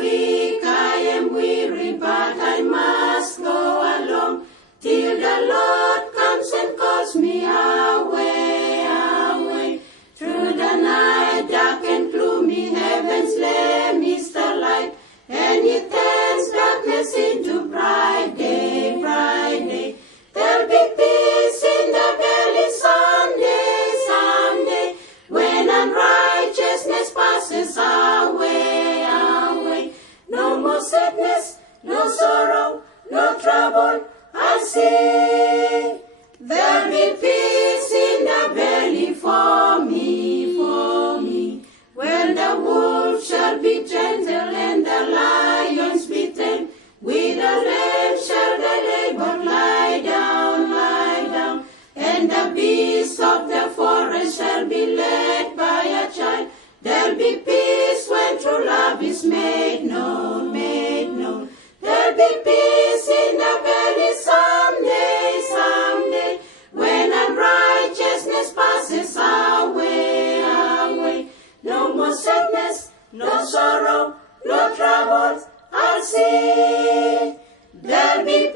weak, I am weary, but I must go along till the Lord comes and calls me away, away. Through the night, dark and gloomy, heaven's lamp is the light, and it turns darkness into bright day, bright day. There'll be peace in the valley someday, someday, when unrighteousness passes away, away. No more sadness, no sorrow, no trouble, I'll see. There'll be peace in the valley for me, for me. When the wolf shall be gentle and the lions be tame, with the lamb shall the labored lie down, lie down. And the beasts of the forest shall be led by a child. There'll be peace when true love is made known, made known. There'll be peace in the valley someday, someday, when unrighteousness passes away, away. No more sadness, no sorrow, no troubles, I'll see. There'll be